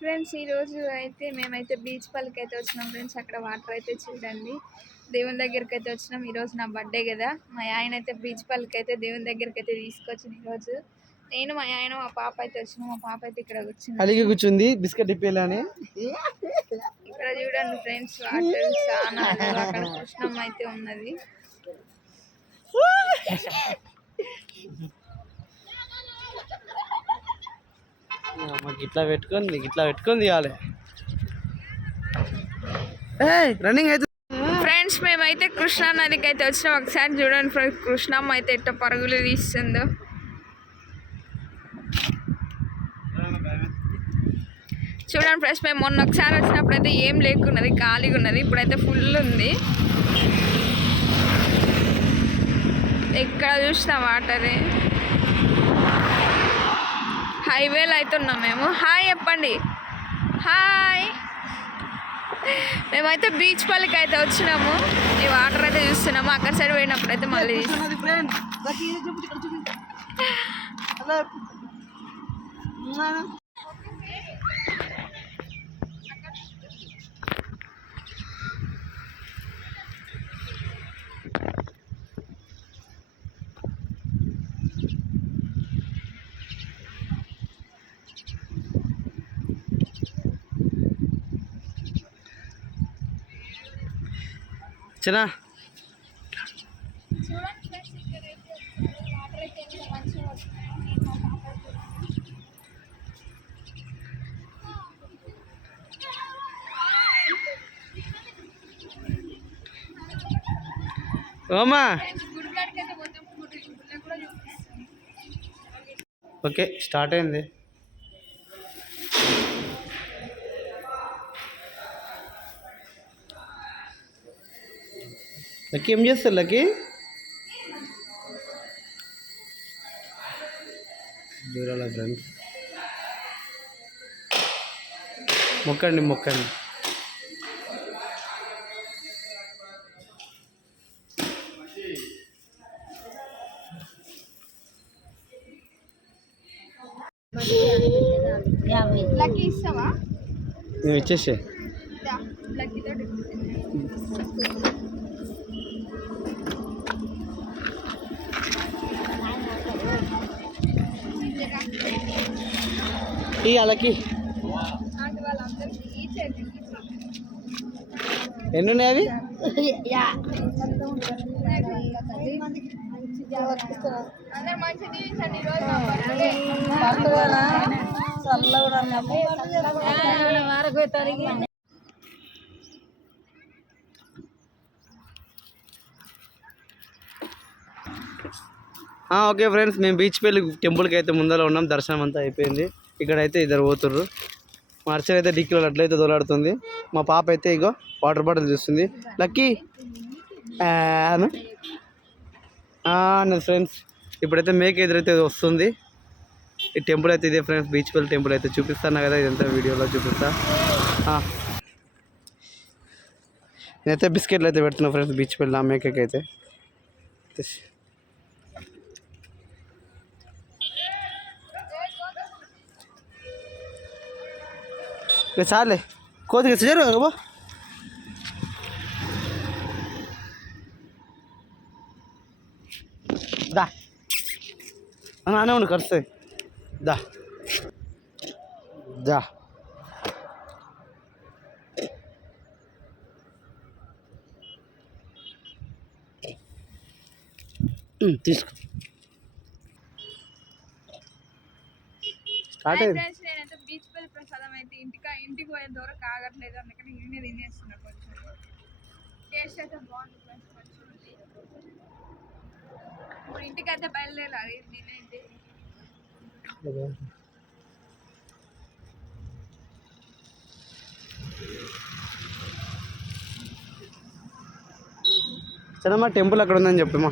Friends ఈరోజు అయితే మేమైతే బీచ్ పల్లికి అయితే వచ్చినాం ఫ్రెండ్స్. అక్కడ వాటర్ అయితే చూడండి. దేవుని దగ్గరికి అయితే వచ్చినాం ఈరోజు నా బర్త్డే కదా. మా ఆయన అయితే బీచ్ పల్లికి అయితే దేవుని దగ్గరికి అయితే తీసుకొచ్చింది ఈరోజు నేను మా ఆయన మా పాప అయితే వచ్చినాం. మా పాప అయితే ఇక్కడ అలిగి కూర్చుంది. బిస్కెట్ ఇప్పేయాలని ఇక్కడ చూడండి ఫ్రెండ్స్ వాటర్ చాలా అక్కడ కృష్ణమ్మ అయితే ఉన్నది. మాకు ఇట్లా పెట్టుకొని నీకు ఇట్లా పెట్టుకొని తీయాలి. రన్నింగ్ అయితే ఫ్రెండ్స్ మేమైతే కృష్ణా నదికి అయితే వచ్చినాం. ఒకసారి చూడండి ఫ్రెండ్స్ కృష్ణమ్మ అయితే ఎట్ట పరుగులు తీస్తుందో. చూడండి ఫ్రెండ్స్ మేము మొన్న ఒకసారి వచ్చినప్పుడు అయితే ఏం లేకున్నది ఖాళీగా ఉన్నది. ఇప్పుడైతే ఫుల్ ఉంది. ఎక్కడ చూసిన వాటరే హైవేలో అయితే ఉన్నాం మేము హాయ్ చెప్పండి హాయ్ మేమైతే బీచ్ పల్లికి అయితే వచ్చినాము ఈ వాటర్ అయితే చూస్తున్నాము అక్కడ సైడ్ పోయినప్పుడు అయితే మళ్ళీ చిన్న ఓమా. ఓకే స్టార్ట్ అయింది. లక్కీ ఏం చేస్తారు లక్కీ చూడాలి ఫ్రెండ్స్. మొక్కండి మొక్కండి. నువ్వు ఇచ్చేసే ఈ వాళ్ళకి ఎన్ని ఉన్నాయి అవి ఓకే ఫ్రెండ్స్ మేము బీచ్ పెళ్ళి టెంపుల్కి అయితే ముందర ఉన్నాం. దర్శనం అంతా అయిపోయింది. ఇక్కడైతే ఇద్దరు పోతుర్రు. మా అర్చన అయితే డిక్కీలో అట్లయితే దోలాడుతుంది. మా పాప అయితే ఇగో వాటర్ బాటిల్ చూస్తుంది. లక్కీ. ఫ్రెండ్స్. ఇప్పుడైతే మేక ఎదురైతే వస్తుంది. ఈ టెంపుల్ అయితే ఇదే ఫ్రెండ్స్. బీచ్ పెళ్ళి టెంపుల్ అయితే చూపిస్తాను కదా? ఇదంతా వీడియోలో చూపిస్తా. నేనైతే బిస్కెట్లు అయితే పెడుతున్నా ఫ్రెండ్స్ బీచ్ పెళ్ళి ఆ మేకకి అయితే ఇక చాలే. కోతికి చేరు బాబా దా. నానే ఉండు కరుస్తాయి. దా. దా. తీసుకో. స్టార్ట్ అయింది. పల్లి అయితే ఇంటికి ఇంటికి పోయే దూరం కాగట్లేదు అందుకని ఈయనే తినేస్తున్నా కొంచెం. టేస్ట్ అయితే బాగుంది ఫ్రెండ్స్ కొంచెం ఇప్పుడు ఇంటికి అయితే బయలుదేరాలి నేనైతే చిన్నమ్మ టెంపుల్ అక్కడ ఉందని చెప్పమ్మా